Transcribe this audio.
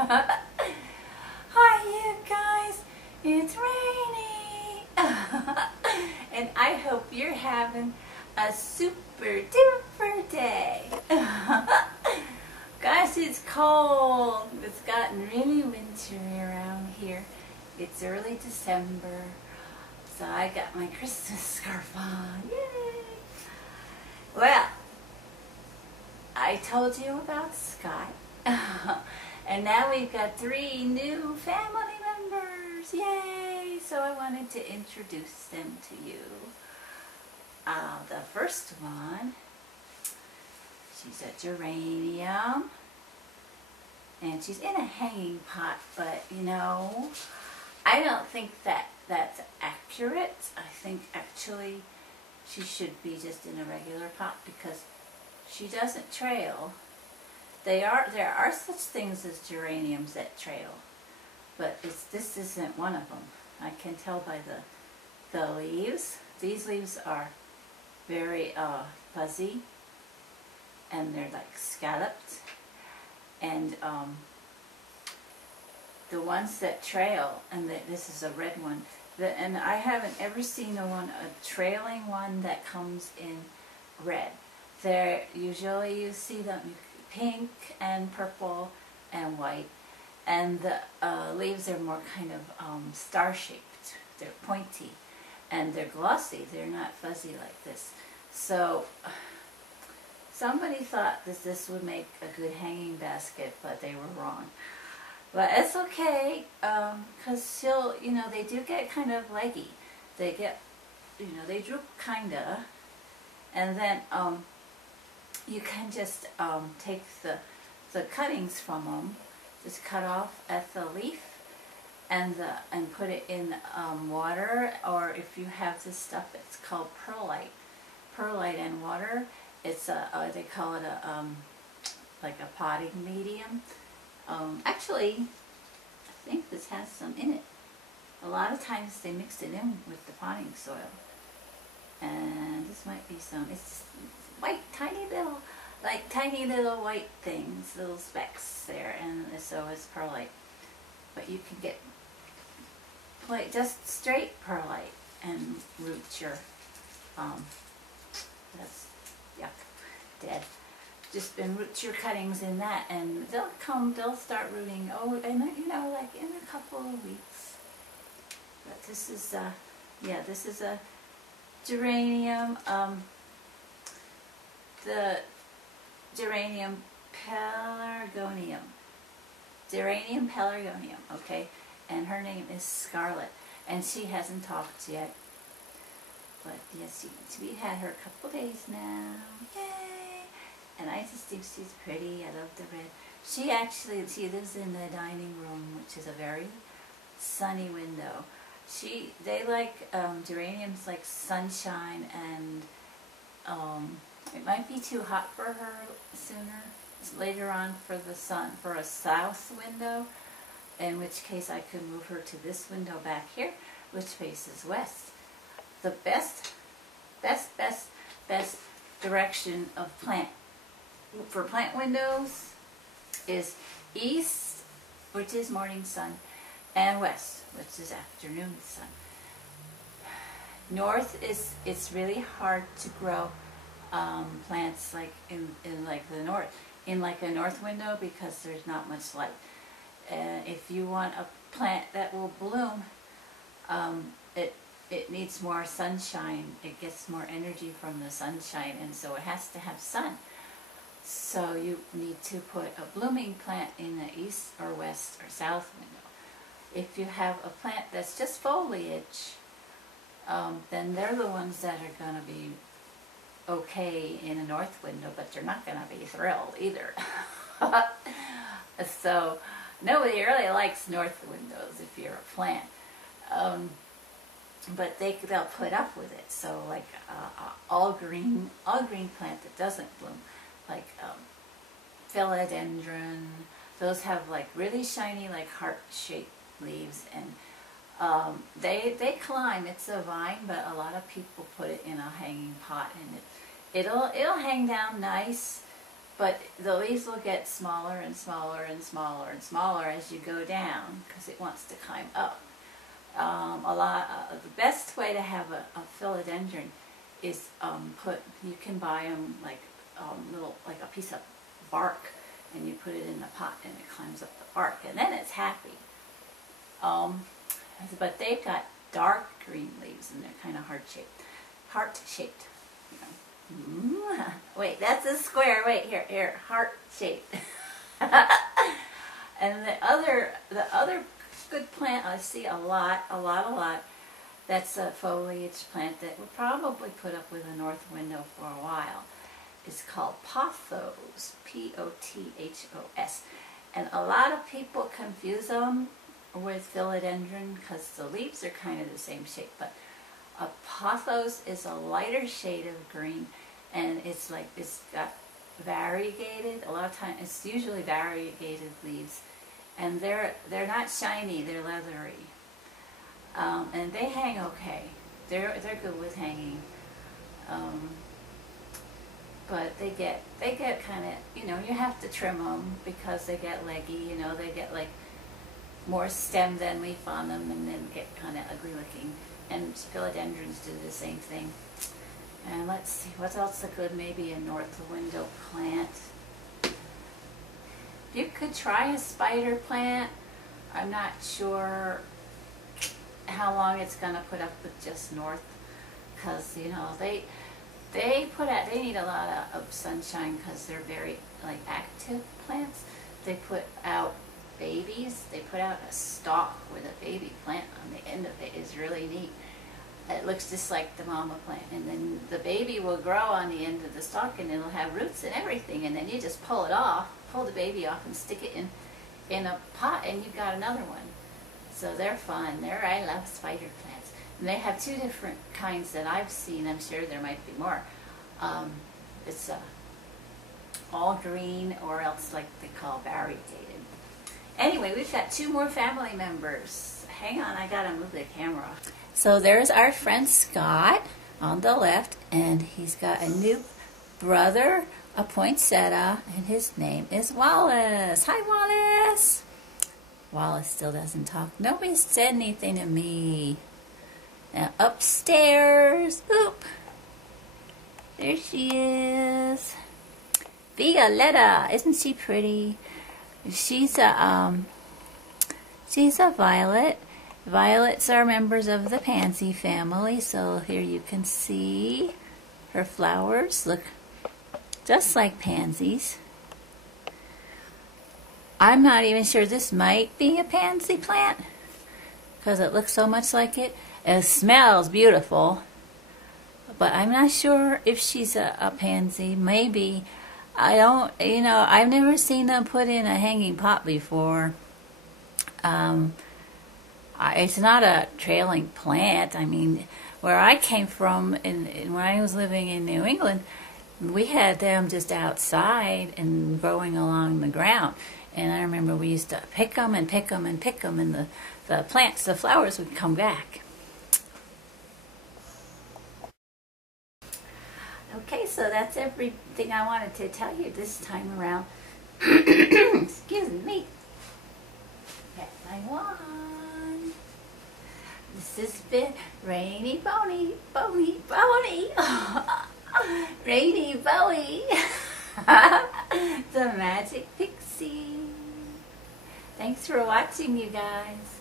Hi you guys, it's rainy and I hope you're having a super duper day. Guys, it's cold. It's gotten really wintry around here. It's early December, so I got my Christmas scarf on. Yay! Well, I told you about Scott. And now we've got 3 new family members. Yay! So I wanted to introduce them to you. The first one, she's a geranium. And she's in a hanging pot, but you know, I don't think that's accurate. I think actually she should be just in a regular pot because she doesn't trail. There are such things as geraniums that trail, but this isn't one of them. I can tell by the leaves. These leaves are very fuzzy, and they're like scalloped. And the ones that trail, and this is a red one, and I haven't ever seen a trailing one that comes in red. There usually you see them pink and purple and white, and the leaves are more kind of star-shaped. They're pointy and they're glossy. They're not fuzzy like this. So somebody thought that this would make a good hanging basket, but they were wrong. But it's okay, because they do get kind of leggy. They get, they droop kinda, and then you can just take the cuttings from them, just cut off at the leaf, and put it in water, or if you have this stuff, it's called perlite and water. It's they call it like a potting medium. Actually, I think this has some in it. A lot of times they mix it in with the potting soil, and this might be some. It's white, tiny little white things, little specks there, and so is perlite. But you can get just straight perlite and root your that's yuck, dead. Just root your cuttings in that, and they'll start rooting. Oh, and like in a couple of weeks. But this is this is a geranium. The geranium pelargonium. Geranium pelargonium, okay? And her name is Scarlett, and she hasn't talked yet. But yes, we had her a couple days now. Yay! And I just think she's pretty. I love the red. She lives in the dining room, which is a very sunny window. They like geraniums like sunshine, and it might be too hot for her later on for the sun, for a south window, in which case I could move her to this window back here, which faces west. The best direction of for plant windows is east, which is morning sun, and west, which is afternoon sun. North it's really hard to grow plants like in like the north, in like a north window, because there's not much light. And if you want a plant that will bloom, it needs more sunshine. It gets more energy from the sunshine, and so it has to have sun. So you need to put a blooming plant in the east or west or south window. If you have a plant that's just foliage, then they're the ones that are going to be okay in a north window, but they're not going to be thrilled either. So nobody really likes north windows if you're a plant. But they'll put up with it. So like all green plant that doesn't bloom, like philodendron, those have like really shiny, like heart-shaped leaves, and they climb. It's a vine, but a lot of people put it in a hanging pot, and it'll hang down nice, but the leaves will get smaller and smaller and smaller and smaller as you go down because it wants to climb up. The best way to have a philodendron is you can buy them like like a piece of bark, and you put it in the pot and it climbs up the bark, and then it's happy. But they've got dark green leaves and they're kind of heart-shaped. Wait, that's a square. Wait, here, heart-shaped. And the other good plant I see a lot, that's a foliage plant that would probably put up with a north window for a while. It's called pothos, P-O-T-H-O-S. And a lot of people confuse them with philodendron because the leaves are kind of the same shape, but a pothos is a lighter shade of green, and it's got variegated. A lot of times, it's usually variegated leaves, and they're not shiny. They're leathery, and they hang okay. They're good with hanging, but they get kind of, you have to trim them because they get leggy. They get like more stem than leaf on them, and then get kind of ugly looking. And philodendrons do the same thing. And let's see, what else is good? Maybe a north window plant. You could try a spider plant. I'm not sure how long it's going to put up with just north, because they need a lot of sunshine because they're very active plants. They put out babies. They put out a stalk with a baby plant on the end of it. Is really neat. It looks just like the mama plant, and then the baby will grow on the end of the stalk, and it'll have roots and everything, and then you just pull the baby off and stick it in a pot, and you've got another one. So they're fun. I love spider plants. And they have two different kinds that I've seen. I'm sure there might be more. It's all green, or else like they call variegated. Anyway, we've got two more family members. Hang on, I gotta move the camera. So there's our friend Scott on the left, and he's got a new brother, a poinsettia, and his name is Wallace. Hi, Wallace. Wallace still doesn't talk. Nobody said anything to me. Now upstairs, oop, there she is. Violetta, isn't she pretty? She's a violet. Violets are members of the pansy family, so here you can see her flowers look just like pansies. I'm not even sure, this might be a pansy plant because it looks so much like it. It smells beautiful, but I'm not sure if she's a pansy. Maybe. I don't, I've never seen them put in a hanging pot before. It's not a trailing plant. I mean, where I came from, when I was living in New England, we had them just outside and growing along the ground. And I remember we used to pick them and pick them and pick them, and the plants, the flowers would come back. Okay, so that's everything I wanted to tell you this time around. Excuse me. That's my wand. This has been Rainy Boney. Rainy Bowie. The Magic Pixie. Thanks for watching, you guys.